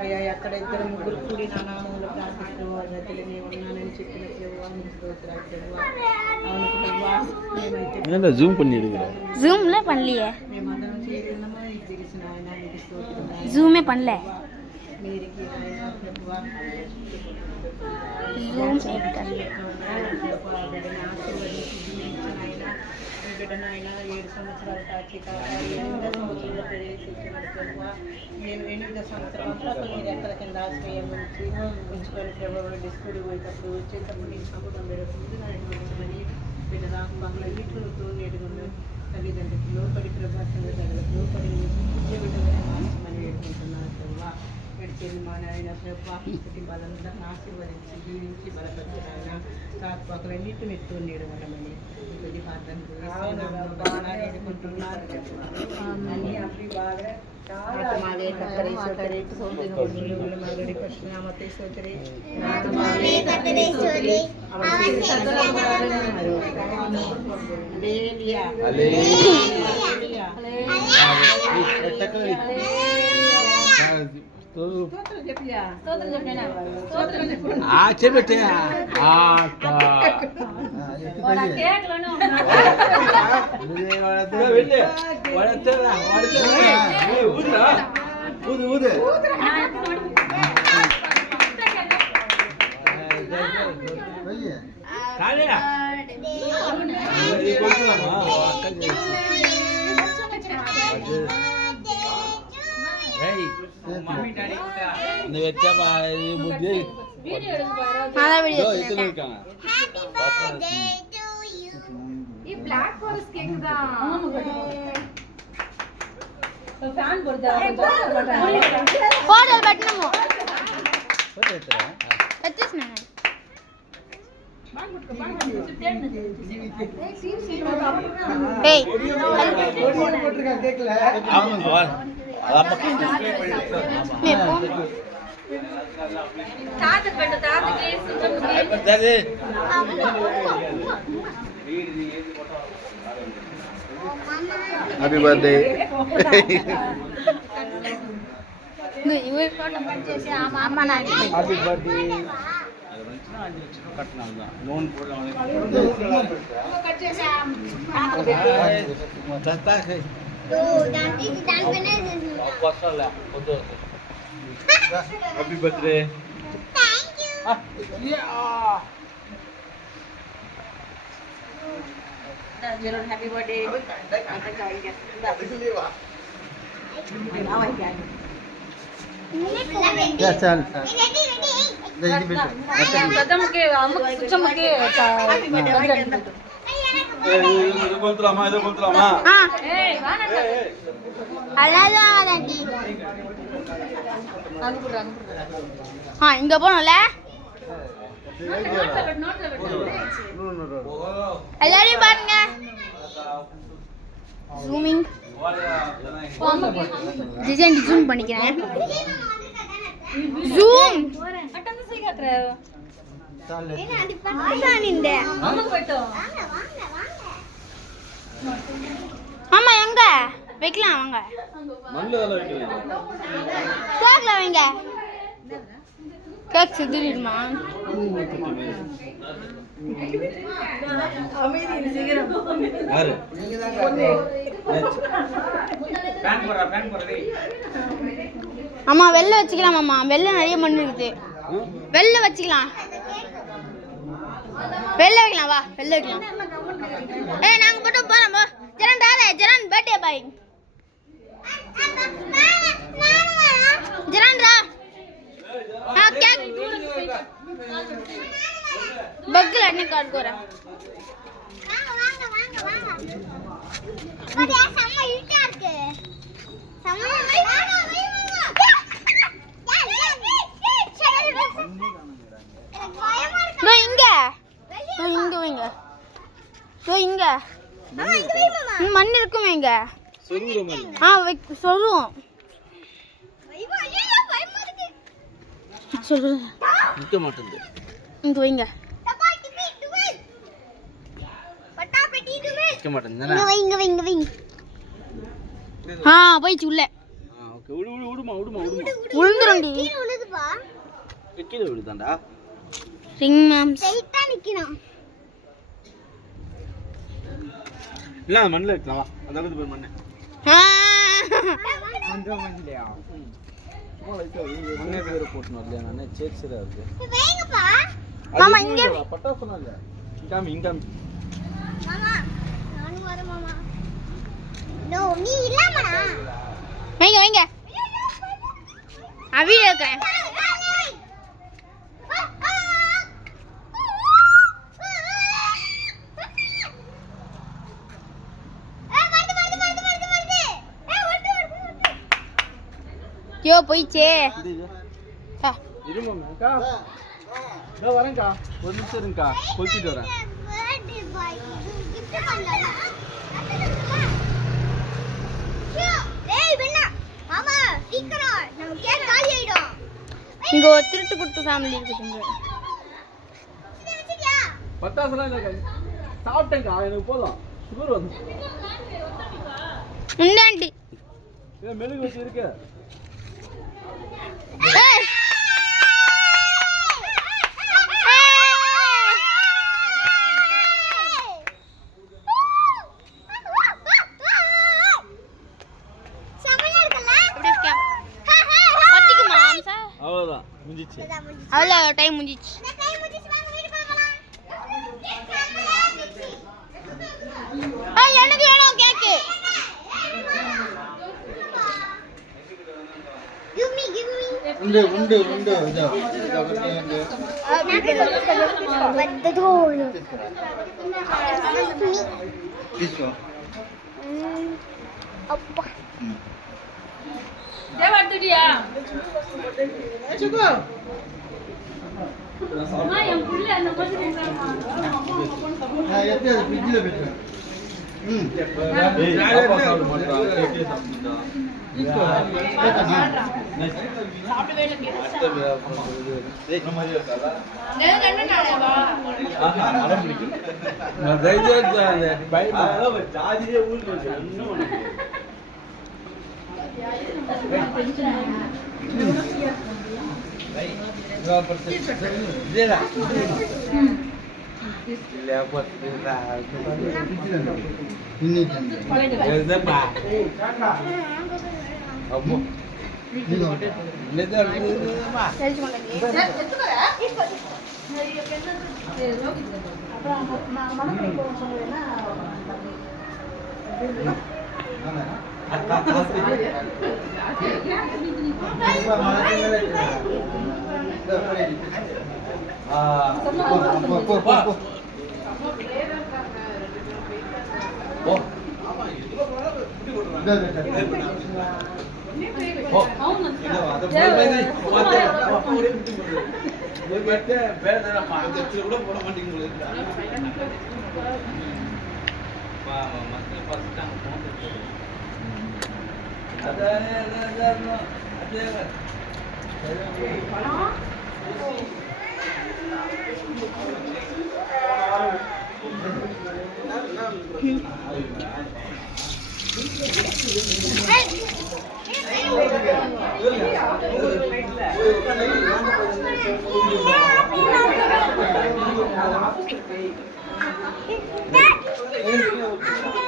అయ్యా ఎక్కడ ఇద్దరు ముగ్గురు కూడి నా నామంలో ప్రార్థిస్తూ వాళ్ళ తెలియని ఉన్నానని చెప్పిన ప్రభువా మీకు స్తోత్రాలు ప్రభువా. అవును ప్రభువా, మేమైతే ஜூம் பண்ணிடுங்க. ஜூம்ல பண்ணலையே. మేమందరం చేరి ఉన్నామో నీకు తెలిసిన ఆయన మీకు స్తోత్రం. ஜூமே பண்ணல. మీరికి ఆయన ప్రభువా ஜூம் ஏக்கர். బిడ్డని ఆశీర్వదించి జీవించిన ఆయన మీ బిడ్డను ఆయన 7 సంవత్సరాలు కాచి కాపాడి 8వ సంవత్సరంలో ప్రవేశించినాడు ప్రభువా. నేను 8వ సంవత్సరం అంతా మీరు ఎక్కడ కింద ఆశ్రయం ఉంచుకొని ప్రభుత్వం డిస్కూడి పోయేటప్పుడు వచ్చేటప్పుడు నేను సముద్రం పెడుతుంది నాయకుని బిడ్డ నాకు బంగ్లా వీటితో నేడుగున్న తల్లిదండ్రులకు లోపడి ప్రభాసంగా తగలకు లోపడి బిడ్డగా మనం వేడుకుంటున్నాను ప్రభువా. ఎడిచెల్లి మా నాయన ప్రభా కుటుంబాలందరినీ ఆశీర్వదించి జీవించి బలపరిచిన కాకపోకలన్నిటి మెత్తు నీడు ఉండమని కొద్ది పాత్రను వేడుకుంటున్నారు. అన్ని అవి బాగా మాలే కత్తరి సోదరి సోదరి మగడి కృష్ణామతే సోదరి మాలే కత్తరి సోదరి హల్లెలూయా హల్లెలూయా చెప్పే happy birthday. Happy birthday. Happy birthday. Happy birthday. இங்க போனோம்ல எல்லாரையும் பாருங்க. ஜூமிங் டிசைன் ஜூம் பண்ணிக்கிறேன். ஜூம் ஆமா எங்க வைக்கலாம் வாங்க கேக்ல வைங்க. கேக் சிதறிடுமா? ஆமா வெளில வச்சுக்கலாம். மாமா வெளில நிறைய மண் இருக்குது. வெளில வச்சுக்கலாம். வெளில வைக்கலாம். வா வெளில வைக்கலாம். நாங்க மட்டும் போறோம். ஜரன் தாதே ஜரன் பர்த்டே பாய் ஜரன் ரா கேக் பக்கல அண்ணே கார்டு கோரா வாங்க வாங்க செம்ம ஹீட்டா இருக்கு. செம்ம இங்க மண் இருக்குமே இங்க. சொல்லுவோம் இங்க வைங்க. போயிச்சு உள்ள ஓகே விடுமா விழுந்துருண்டி கீழே விழுதாண்டா ரிங் மேம் இல்ல மண்ணில் இருக்கலாம் அந்த அளவுக்கு போய் மண்ணு போட்டுனோம் இல்லையா நான் சேச்சிரா இருக்கு மாமா இங்க பட்டாசு இல்ல இங்க மாமா நான் வரேன் மாமா நோ நீ இல்லமாடா வைங்க அவி இருக்கேன் யோ போயிச்சே இருமாக்கா நான் வரேன்க்கா ஒரு நிமிஷம் இருங்கக்கா கொளுத்திட்டு வரேன் இங்க ஒரு திருட்டு குட்டு ஃபேமிலி இருக்குதுங்க பட்டாசுலாம் இல்லைக்கா சாப்பிட்டேன்க்கா எனக்கு போதும் சுகர் வந்து உண்டாண்டி மெழுகு வச்சு இருக்கு அவ்வளோதான் முடிஞ்சிச்சு அவ்வளோ டைம் முடிஞ்சிச்சு எனக்கு வேணும் கேக்கு உண்டு తీసుకో அப்பா దేవడుడియా ఎచుకో మా యం పుల్ల అన్న కొంచెం ఎత్తే ఫ్రిడ్జ్ లో పెట్టు పాపా సార్ మాత్రం కేకే సాப்பிட்டா తీసుకో సాப்பிட்டு వేలకి ఏయ్ నమ్మది కదా నేను కన్ననాడవా అరం పిడికి நான் தைரியத்தை பை அத ஜாதியே ஊர்ல இருக்கு இன்னும் உனக்கு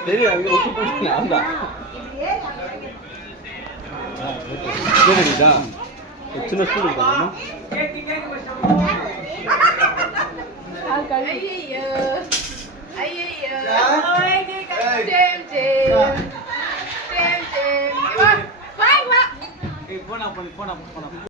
தெரியும் அங்க ஒட்டு போட்டு ஆண்டா சரிடா சின்ன ஸ்கூல் இருக்காமா ஐயோ ஜேம் ஜேம் ஜேம் வா வா போனா